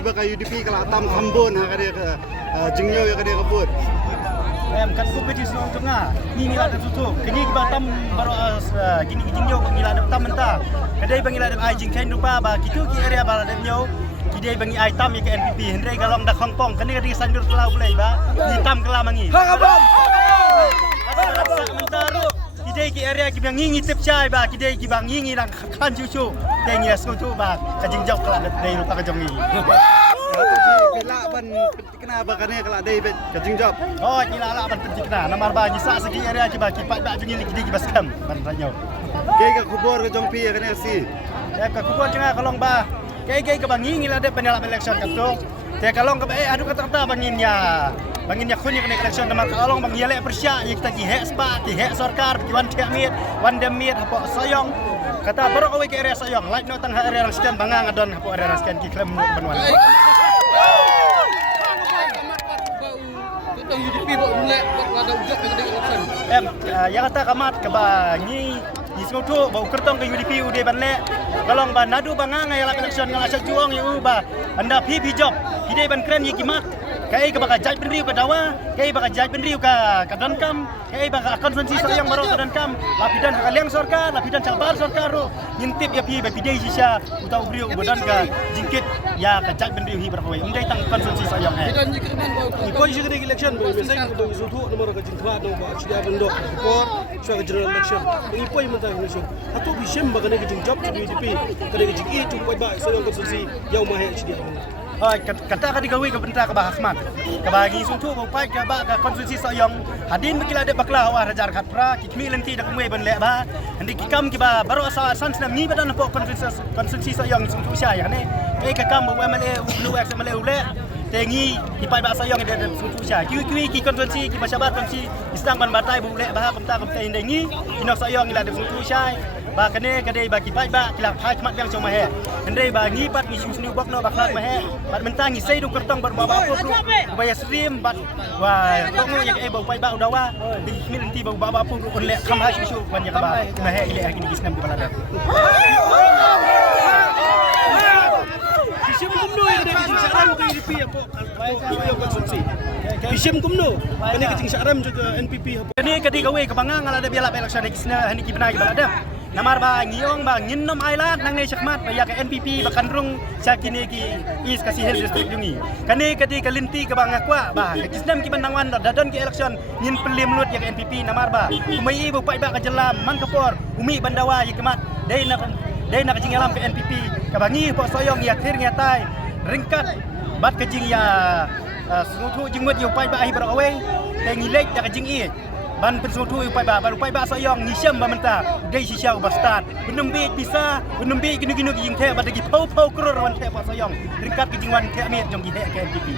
baka UDP kalau atam kambun dia ke jingyo ya dia kebut. Kan kompetisi orang tengah. Ni lah dah tutup. Kini kita tam baru gini jingyo bangila ada tam mentah. Kedai bangila ada ai jing kain rupa ba gitu ki area bala ada nyo. Kidai bangi ai tam ya ke NPP. Hendrai galong dah kongpong. Kini kadi sandur kelau boleh ba. Ni tam kelau mangi. Hakabom. Mentah kidai ki area ki bang ngi tip chai ba kidai ki bang ngi lang kan cucu. Tengnya skutu ba kajing jauh kelau dari rupa kajong ni. Kelak ban kenapa kan kalau ada kajing job. Oh, gila lah ban penting kena. Namar ba nyisa segi area ki ba ki pat ba jungi ki di baskam ban ranyo. Kei ka kubur ke jong pi kan si. Ya ka kubur jangan kalong ba. Kei ka bangi ngila de penelap election kato. Te kalong ka ba aduh kata bangin ya. Bangin ya khun ni election namar kalong bang yale persya ni kita ki hek spa ki hek sarkar ki wan tiak mit wan dem mit hapo sayong. Kata baru awak ke area sayong. Like no tang area raskan bangang adon hapo area raskan ki klem banwan. UDP buat mulai ada ujak dengan election. Ya kata kamat ke ba ni semua tu bau kertong ke UDP udah banle. Kalau ban nadu bangang ya election ngala juang ya ba. Anda pi job. Hidai ban kren ye kimak. Kai ke baka jaj penriu ke dawa, kai baka jaj penriu ke dankam, kai baka konsensi sayang baru ke dankam. Lapidan kaliang sarkar, lapidan cabar sarkar ro. Ngintip ya pi bidai sisa utau beriu badan ke jingkit ya ke jaj penriu hi berkawai. Undai tang konsensi sayang hai. Dan jika man bau Ipon siya kini election boy. Biasanya kita isutu nomor ke jingkla no ba achdia bendok. Ipon siya ke general election. Ipon yung mentang election. Ato bisem baka ke jing job to UDP. Kada ke jing i tumpai ba sayang konsensi yau mahe achdia bendok. Kata ka digawi ka benta ka ba Ahmad. Ka bagi suntu ba pai ka ba ka konstitusi sayong. Hadin bakila de bakla hawa rajar khatra kikmi lenti dak mwe ban le ba. Andi kikam ki ba baru asa san snam ni badan po konstitusi sayong suntu sia ya ne. Ka kam ba MLA ulu ex MLA ule. Tengi ipai ba sayong de suntu sia. Ki konstitusi ki masyabat konstitusi istang ban batai bu le ba kamta kamta indengi. Inok sayong ila de suntu sia. Ba kene kadai ba kipai ba kila hikmat yang cuma he. Hendai ba ngi pat isu snu bak no baklat ma he. Pat mentang ngi sei du kertong bar ba apa bro. Baya stream bat wa tongu yang bau pai ba udawa. Di mil nanti bau ba apa bro onle kam ha isu ban ya ba. Ma he ile kini gisnam di balada. Bisim kumno yang ada kecing saram ke UDP apa kalau konsumsi. Bisim kumno kene kecing saram juga NPP apa. Kene kadi gawe kebangang ala de biala election gisna hani ki bina ki balada. Namar ba ngiong ba nginnom island nang ne sakmat ba ya ke NPP ba kanrung sakini ki is kasih hel district dungi. Kane kadi kalinti ke bang akwa ba kisnam ki bandangwan dadon ki election ngin pelim lut ya ke NPP namar ba. Umai ibu pai ba ka jelam man kapor umi bandawa ya kemat dai nak jing alam ke NPP ka bangi po soyong ya khir nya tai ringkat bat ke jing ya sutu jingmut yu pai ba hi bar away tengi lek ya ke jing i ban pensutu upai ba baru upai ba sayong ngisyam ba menta dei sisya ba start benum bit bisa benum bit ginu jing the ba dagi pau kror wan the ba sayong ringkat ke jing wan the mi jong gi he ke NPP